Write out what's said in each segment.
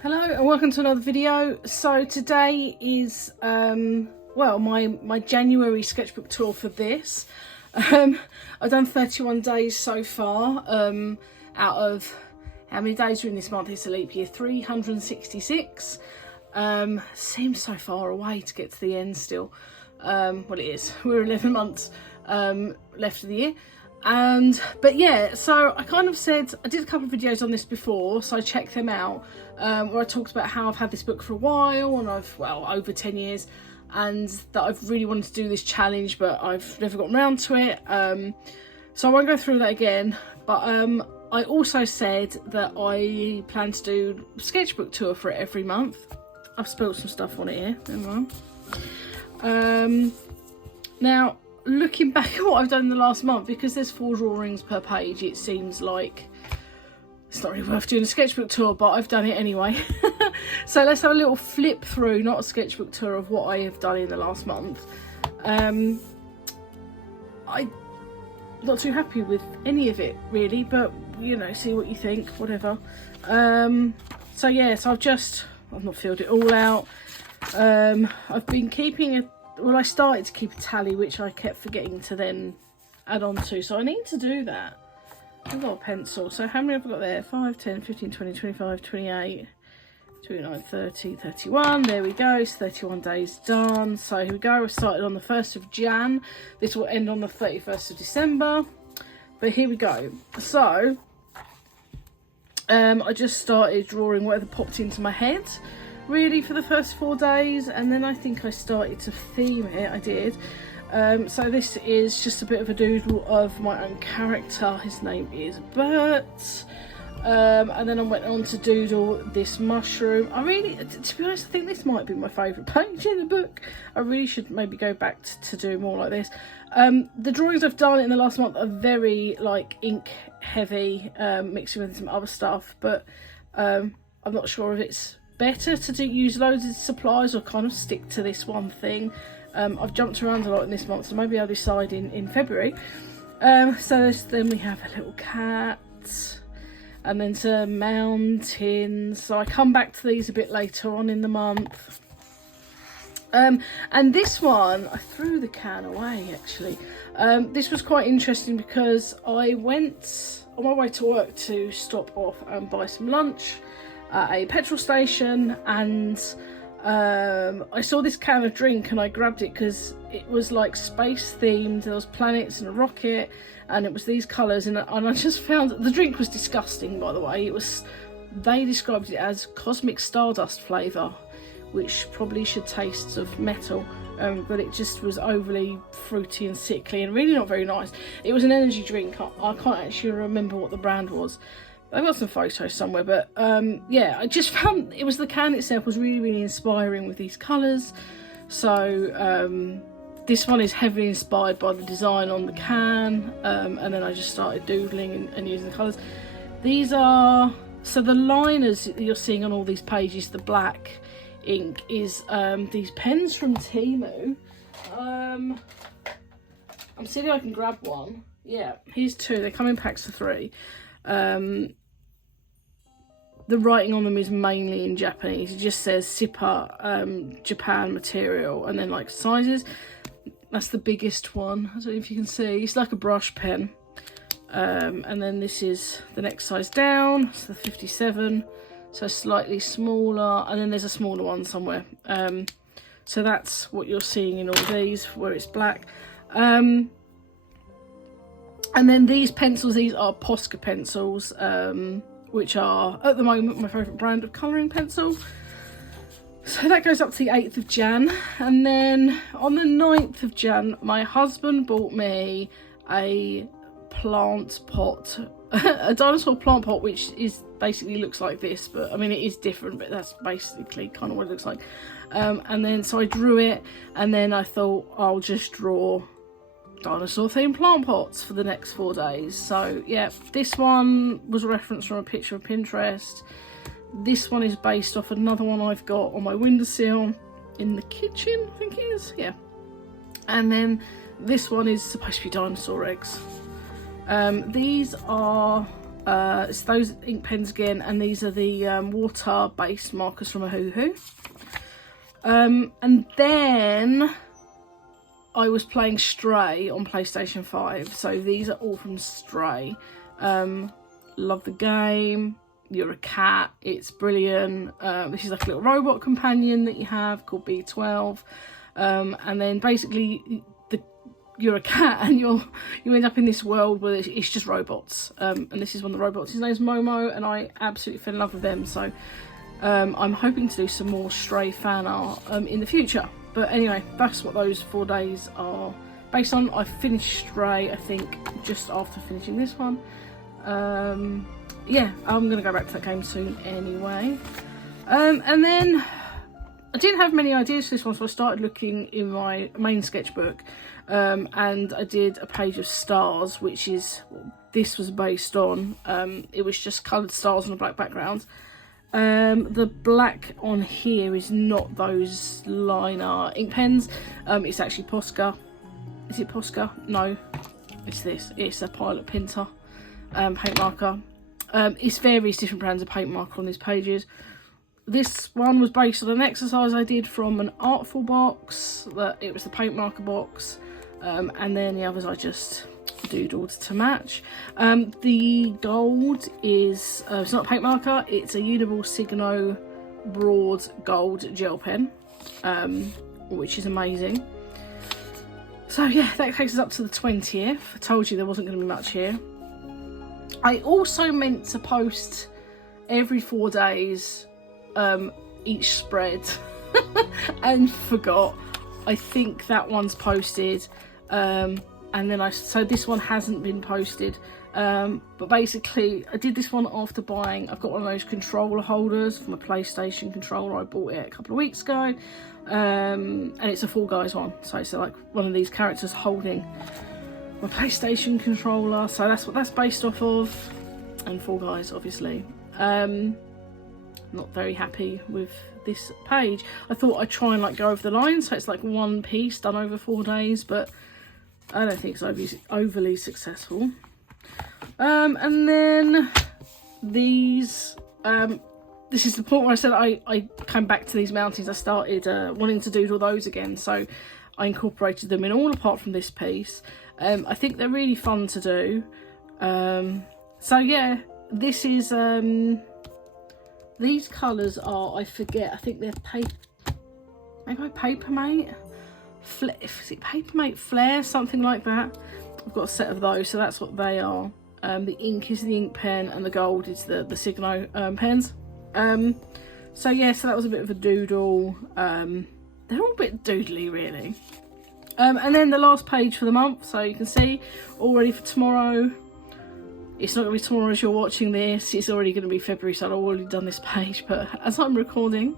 Hello and welcome to another video. So today is well, my January sketchbook tour for this. I've done 31 days so far, out of how many days are in this month? It's a leap year, 366. Seems so far away to get to the end still. Well, it is. We're 11 months left of the year. But yeah, so I kind of said, I did a couple of videos on this before, so I checked them out, where I talked about how I've had this book for a while, and over 10 years, and that I've really wanted to do this challenge, but I've never gotten around to it. So I won't go through that again, but I also said that I plan to do a sketchbook tour for it every month. I've spilled some stuff on it here, never mind. Now, looking back at what I've done in the last month, because there's 4 drawings per page, it seems like it's not really worth doing a sketchbook tour, but I've done it anyway. So let's have a little flip through, not a sketchbook tour, of what I have done in the last month. I'm not too happy with any of it really, but you know, see what you think, whatever. So yeah, so I've not filled it all out. I've been keeping I started to keep a tally, which I kept forgetting to then add on to, so I need to do that. I've got a pencil, so how many have I got there? 5, 10, 15, 20, 25, 28, 29, 30, 31, there we go, it's 31 days done. So here we go, I started on the 1st of Jan, this will end on the 31st of December, but here we go. So, I just started drawing whatever popped into my head, really, for the first 4 days, and then I think I started to theme it. I did. So this is just a bit of a doodle of my own character. His name is Bert. And then I went on to doodle this mushroom. To be honest, I think this might be my favourite page in the book. I really should maybe go back to do more like this. The drawings I've done in the last month are very like ink heavy, mixing with some other stuff, but I'm not sure if it's better to use loads of supplies or kind of stick to this one thing. I've jumped around a lot in this month, so maybe I'll decide in February. So then we have a little cat, and then some mountains. So I come back to these a bit later on in the month. And this one, I threw the can away actually. This was quite interesting because I went on my way to work to stop off and buy some lunch at a petrol station, and I saw this can of drink and I grabbed it because it was like space themed. There was planets and a rocket, and it was these colours, and I just found the drink was disgusting, by the way. They described it as cosmic stardust flavour, which probably should taste of metal, but it just was overly fruity and sickly and really not very nice. It was an energy drink. I can't actually remember what the brand was. I've got some photos somewhere, but yeah, I just found the can itself was really, really inspiring with these colours. So this one is heavily inspired by the design on the can, and then I just started doodling and using the colours. These are, so the liners that you're seeing on all these pages, the black ink, is these pens from Temu. I'm seeing if I can grab one. Yeah, here's 2. They come in packs of 3. The writing on them is mainly in Japanese. It just says Sipa, Japan material, and then like sizes. That's the biggest one. I don't know if you can see. It's like a brush pen. And then this is the next size down. It's the 57, so slightly smaller. And then there's a smaller one somewhere. So that's what you're seeing in all these, where it's black. And then these pencils, these are Posca pencils, which are at the moment my favourite brand of colouring pencil. So that goes up to the 8th of Jan, and then on the 9th of Jan my husband bought me a plant pot, a dinosaur plant pot, which is basically looks like this, but I mean it is different, but that's basically kind of what it looks like. And then so I drew it, and then I thought I'll just draw dinosaur themed plant pots for the next 4 days. So yeah, this one was a reference from a picture of Pinterest. This one is based off another one I've got on my windowsill in the kitchen, I think it is, yeah. And then this one is supposed to be dinosaur eggs. These are It's those ink pens again, and these are the water based markers from Ohuhu. And then I was playing Stray on PlayStation 5, so these are all from Stray. Love the game. You're a cat, it's brilliant. This is like a little robot companion that you have called B12, and then basically you're a cat and you end up in this world where it's just robots, and this is one of the robots. His name's Momo, and I absolutely fell in love with them, so I'm hoping to do some more Stray fan art in the future. But anyway, that's what those 4 days are based on. I finished Stray, I think, just after finishing this one. Yeah, I'm going to go back to that game soon anyway. And then I didn't have many ideas for this one, so I started looking in my main sketchbook, and I did a page of stars, which is what this was based on. It was just coloured stars on a black background. The black on here is not those liner ink pens. It's actually Posca. Is it Posca? No, it's this. It's a Pilot Pinter paint marker. It's various different brands of paint marker on these pages. This one was based on an exercise I did from an Artful box. It was the paint marker box, and then the others I just doodled to match. The gold is it's not a paint marker, it's a Uniball Signo broad gold gel pen, which is amazing. So yeah, that takes us up to the 20th. I told you there wasn't going to be much here. I also meant to post every 4 days each spread and forgot. I think that one's posted, and then so this one hasn't been posted, but basically I did this one after buying. I've got one of those controller holders for my PlayStation controller. I bought it a couple of weeks ago, and it's a Fall Guys one, so it's like one of these characters holding my PlayStation controller, so that's what that's based off of, and Fall Guys obviously. Not very happy with this page. I thought I'd try and like go over the line, so it's like one piece done over 4 days, but I don't think it's overly successful. And then these, this is the point where I said I came back to these mountains. I started wanting to doodle those again, so I incorporated them in all apart from this piece. I think they're really fun to do. So yeah, this is these colours are, I forget, I think they're Papermate, is it Papermate Flare, something like that. I've got a set of those, so that's what they are. The ink is the ink pen, and the gold is the Signo pens. So yeah, so that was a bit of a doodle. They're all a bit doodly really. And then the last page for the month, so you can see, all ready for tomorrow. It's not going to be tomorrow as you're watching this, it's already going to be February, so I've already done this page, but as I'm recording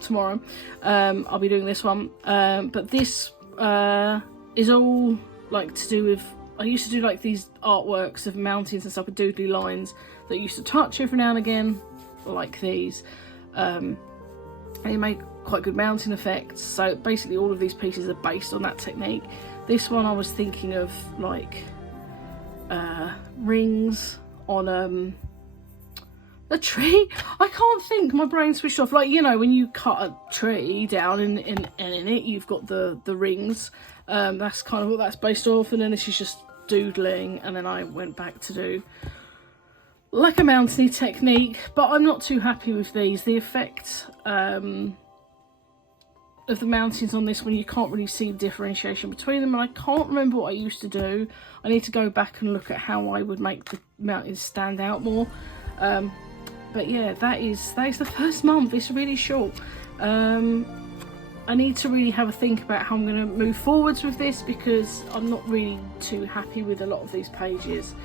tomorrow, I'll be doing this one. But this is all like to do with, I used to do like these artworks of mountains and stuff with doodly lines that used to touch every now and again, like these. And you make quite good mountain effects, so basically all of these pieces are based on that technique. This one I was thinking of like rings on a tree. I can't think, my brain switched off. Like, you know, when you cut a tree down and in it you've got the rings. That's kind of what that's based off, and then this is just doodling, and then I went back to do like a mountainy technique, but I'm not too happy with these. The effect of the mountains on this one, you can't really see differentiation between them, and I can't remember what I used to do. I need to go back and look at how I would make the mountains stand out more. But yeah, that is the first month. It's really short. I need to really have a think about how I'm going to move forwards with this, because I'm not really too happy with a lot of these pages.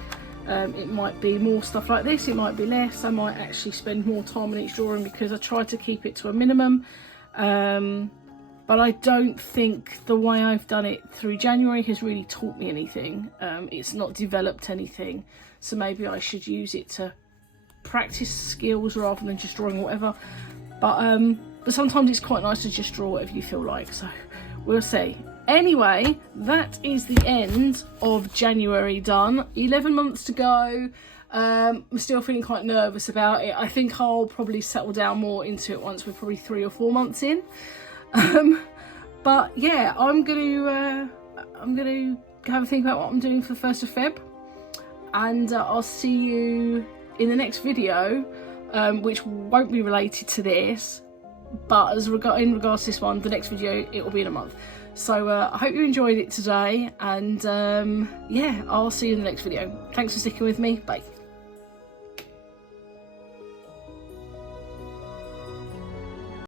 It might be more stuff like this, it might be less. I might actually spend more time on each drawing because I try to keep it to a minimum. But I don't think the way I've done it through January has really taught me anything. It's not developed anything, so maybe I should use it to practice skills rather than just drawing whatever. But sometimes it's quite nice to just draw whatever you feel like, so we'll see. Anyway, that is the end of January done. 11 months to go. I'm still feeling quite nervous about it. I think I'll probably settle down more into it once we're probably 3 or 4 months in. But yeah, I'm gonna have a think about what I'm doing for the 1st of Feb, and I'll see you in the next video, which won't be related to this, but in regards to this one, the next video, it will be in a month. So I hope you enjoyed it today, and yeah, I'll see you in the next video. Thanks for sticking with me. Bye.